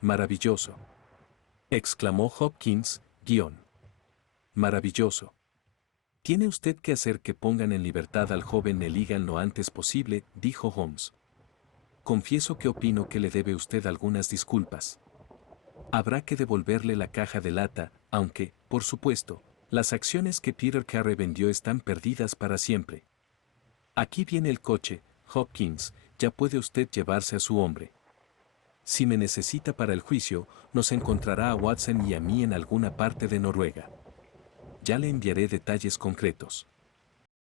Maravilloso. Exclamó Hopkins, maravilloso. Tiene usted que hacer que pongan en libertad al joven Nelligan lo antes posible, dijo Holmes. Confieso que opino que le debe usted algunas disculpas. Habrá que devolverle la caja de lata, aunque, por supuesto, las acciones que Peter Carey vendió están perdidas para siempre. Aquí viene el coche, Hopkins, ya puede usted llevarse a su hombre. Si me necesita para el juicio, nos encontrará a Watson y a mí en alguna parte de Noruega. Ya le enviaré detalles concretos.